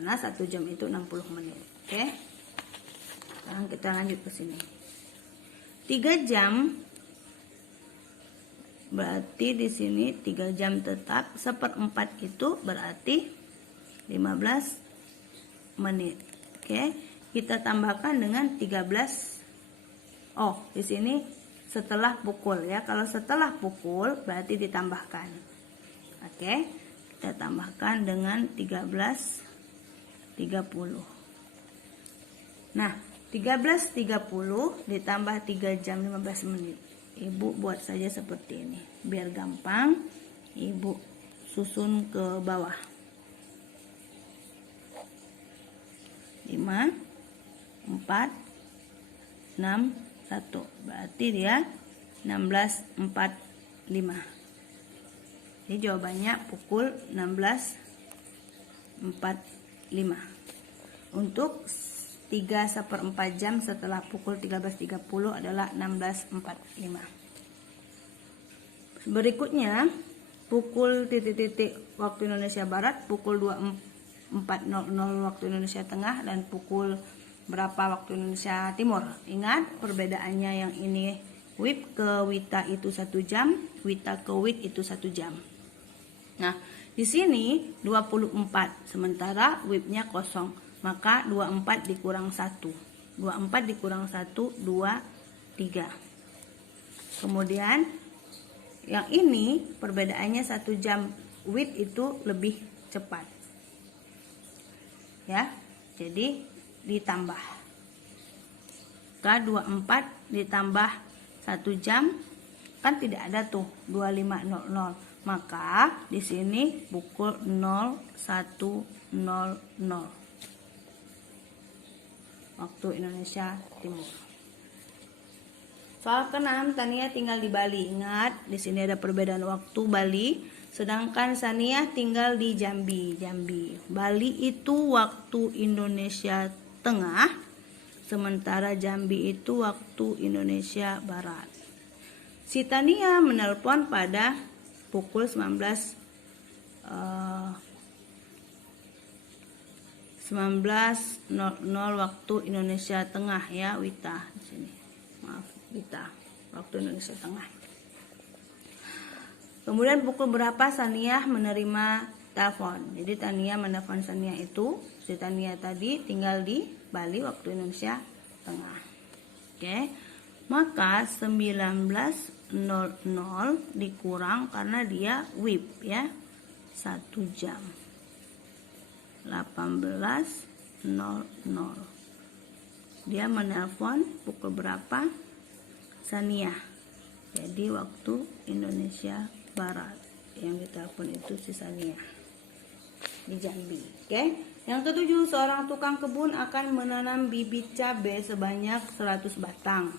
karena 1 jam itu 60 menit. Oke. Sekarang kita lanjut ke sini. 3 jam berarti di sini 3 jam tetap, 1/4 itu berarti 15 menit. Oke, kita tambahkan dengan 13. Oh, di sini setelah pukul ya. Kalau setelah pukul berarti ditambahkan. Oke, kita tambahkan dengan 13.30. Nah, 13.30 ditambah 3 jam 15 menit. Ibu buat saja seperti ini. Biar gampang, Ibu susun ke bawah. 5, 4, 6, 1. Berarti dia 16.45. Ini jawabannya pukul 16.45. Untuk 3/4 jam setelah pukul 13.30 adalah 16.45. Berikutnya pukul titik-titik waktu Indonesia Barat, pukul 24.00 waktu Indonesia Tengah, dan pukul berapa waktu Indonesia Timur. Ingat perbedaannya, yang ini WIB ke WITA itu 1 jam, WITA ke WIT itu 1 jam. Nah, di sini 24, sementara WIB-nya kosong. Maka 24 dikurang 1. 24 dikurang 1, 2, 3. Kemudian yang ini perbedaannya 1 jam, WIT itu lebih cepat. Ya, jadi ditambah. K24 ditambah 1 jam, kan tidak ada tuh 25.00. Maka di sini pukul 01.00 waktu Indonesia Timur. Soal ke-6, Tania tinggal di Bali. Ingat, di sini ada perbedaan waktu Bali, sedangkan Sania tinggal di Jambi. Bali itu waktu Indonesia Tengah, sementara Jambi itu waktu Indonesia Barat. Si Tania menelpon pada pukul 19.00 waktu Indonesia Tengah ya, WITA di sini. Maaf, WITA waktu Indonesia Tengah. Kemudian pukul berapa Sania menerima telepon? Jadi Tania menelpon Sania itu, si Tania tadi tinggal di Bali waktu Indonesia Tengah. Oke. Maka 19.00 dikurang karena dia WIB ya, 1 jam. 18.00. Dia menelpon pukul berapa? Sania. Jadi waktu Indonesia Barat yang ditelepon itu si Sania di Jambi. Oke. Yang ke-7, seorang tukang kebun akan menanam bibit cabai sebanyak 100 batang.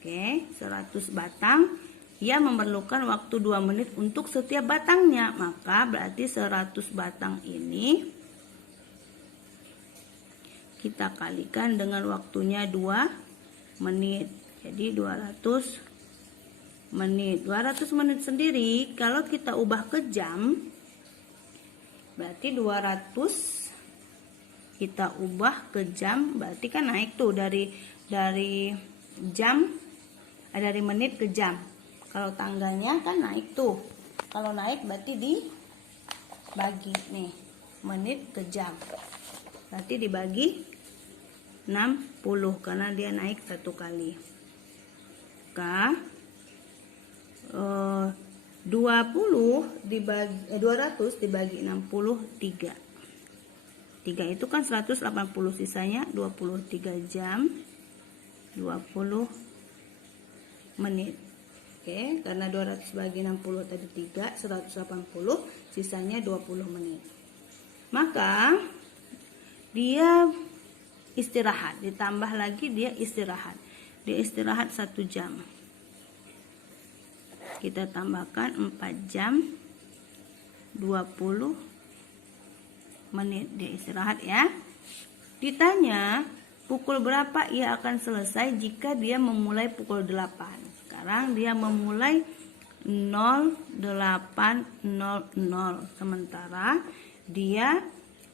Oke, 100 batang. Ia memerlukan waktu 2 menit untuk setiap batangnya. Maka berarti 100 batang ini kita kalikan dengan waktunya 2 menit. Jadi 200 menit. 200 menit sendiri kalau kita ubah ke jam, berarti 200 kita ubah ke jam, berarti kan naik tuh dari jam, dari menit ke jam. Kalau tanggalnya kan naik tuh. Kalau naik berarti dibagi nih, menit ke jam. Berarti dibagi 60 karena dia naik 1 kali. 200 dibagi 60, 3. 3 itu kan 180, sisanya 23 jam 20 menit. Oke, karena 200 bagi 60 tadi 3, 180, sisanya 20 menit. Maka dia istirahat, ditambah lagi dia istirahat. Dia istirahat 1 jam. Kita tambahkan 4 jam 20 menit dia istirahat ya. Ditanya pukul berapa ia akan selesai jika dia memulai pukul 8. Sekarang dia memulai 08.00, sementara dia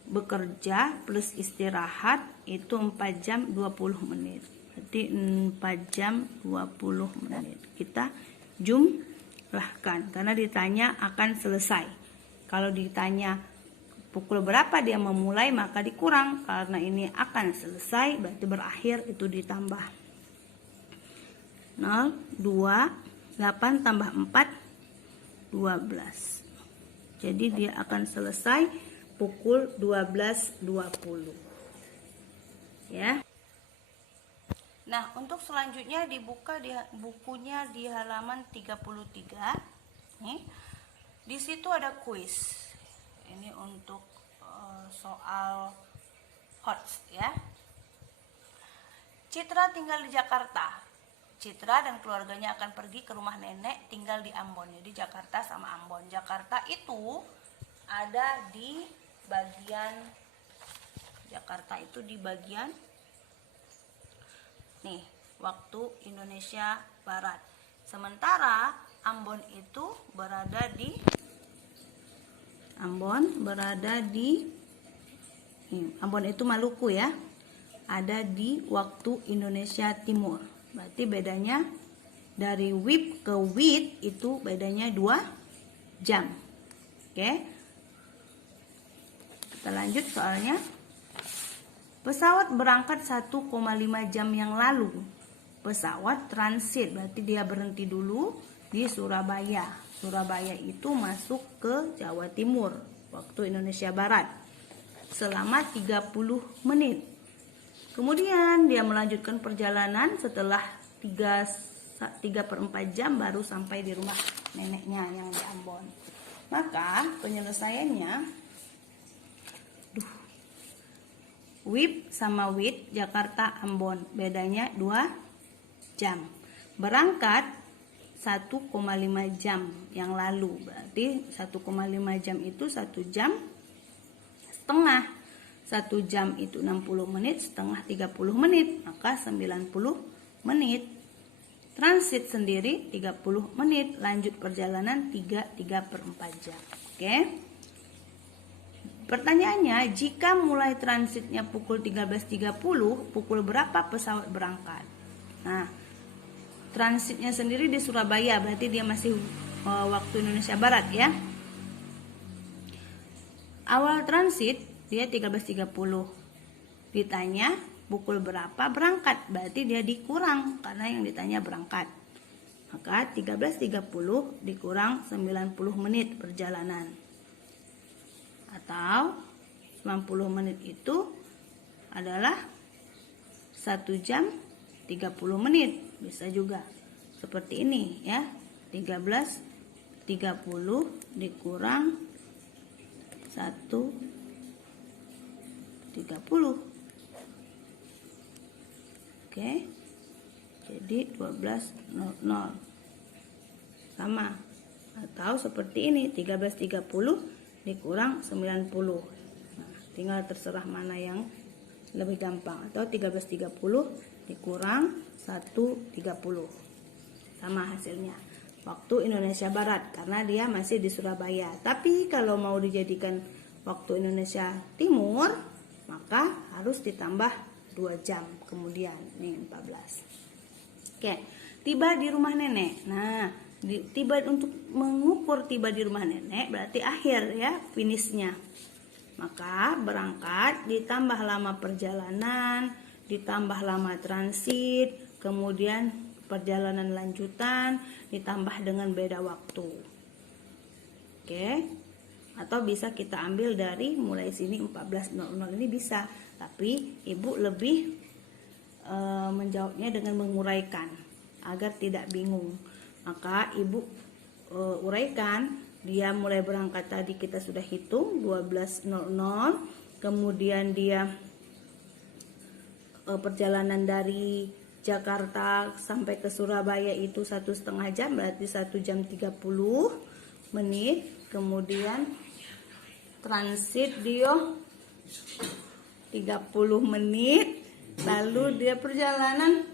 bekerja plus istirahat itu 4 jam 20 menit. Berarti 4 jam 20 menit. Kita jumlahkan karena ditanya akan selesai. Kalau ditanya pukul berapa dia memulai maka dikurang, karena ini akan selesai berarti berakhir itu ditambah. 0, 2, 8 tambah 4, 12. Jadi dia akan selesai pukul 12.20. Ya. Nah, untuk selanjutnya dibuka di bukunya di halaman 33. Nih. Di situ ada kuis. Ini untuk soal HOTS ya. Citra tinggal di Jakarta. Citra dan keluarganya akan pergi ke rumah nenek tinggal di Ambon. Jadi Jakarta sama Ambon. Jakarta itu ada di bagian nih, waktu Indonesia Barat. Sementara Ambon itu berada di Ambon itu Maluku ya. Ada di waktu Indonesia Timur. Berarti bedanya dari WIB ke WIT itu bedanya 2 jam. Oke. Kita lanjut soalnya. Pesawat berangkat 1,5 jam yang lalu. Pesawat transit, berarti dia berhenti dulu di Surabaya. Surabaya itu masuk ke Jawa Timur, waktu Indonesia Barat, selama 30 menit. Kemudian dia melanjutkan perjalanan setelah 3/4 jam baru sampai di rumah neneknya yang di Ambon. Maka penyelesaiannya WIB sama WIT Jakarta Ambon bedanya 2 jam. Berangkat 1,5 jam yang lalu. Berarti 1,5 jam itu 1 jam setengah. 1 jam itu 60 menit, setengah 30 menit, maka 90 menit. Transit sendiri 30 menit, lanjut perjalanan 3/4 jam. Oke. Pertanyaannya, jika mulai transitnya pukul 13.30, pukul berapa pesawat berangkat? Nah, transitnya sendiri di Surabaya, berarti dia masih waktu Indonesia Barat ya. Awal transit dia 13.30. Ditanya pukul berapa berangkat, berarti dia dikurang karena yang ditanya berangkat. Maka 13.30 dikurang 90 menit perjalanan. Atau 90 menit itu adalah 1 jam 30 menit. Bisa juga seperti ini ya. 13.30 dikurang 1.30. Oke. Jadi 12.00. Sama. Atau seperti ini, 13.30 dikurang 90. Nah, tinggal terserah mana yang lebih gampang. Atau 13.30 dikurang 1.30. Sama hasilnya. Waktu Indonesia Barat karena dia masih di Surabaya. Tapi kalau mau dijadikan waktu Indonesia Timur, maka harus ditambah 2 jam kemudian. Nih 14. Oke, tiba di rumah nenek. Nah, untuk mengukur tiba di rumah nenek berarti akhir ya, finishnya. Maka berangkat ditambah lama perjalanan, ditambah lama transit, kemudian perjalanan lanjutan ditambah dengan beda waktu. Oke. Atau bisa kita ambil dari mulai sini 14.00 ini bisa, tapi ibu lebih menjawabnya dengan menguraikan agar tidak bingung. Maka ibu uraikan, dia mulai berangkat tadi kita sudah hitung 12.00, kemudian dia perjalanan dari Jakarta sampai ke Surabaya itu 1,5 jam, berarti 1 jam 30 menit. Kemudian transit dia 30 menit, lalu dia perjalanan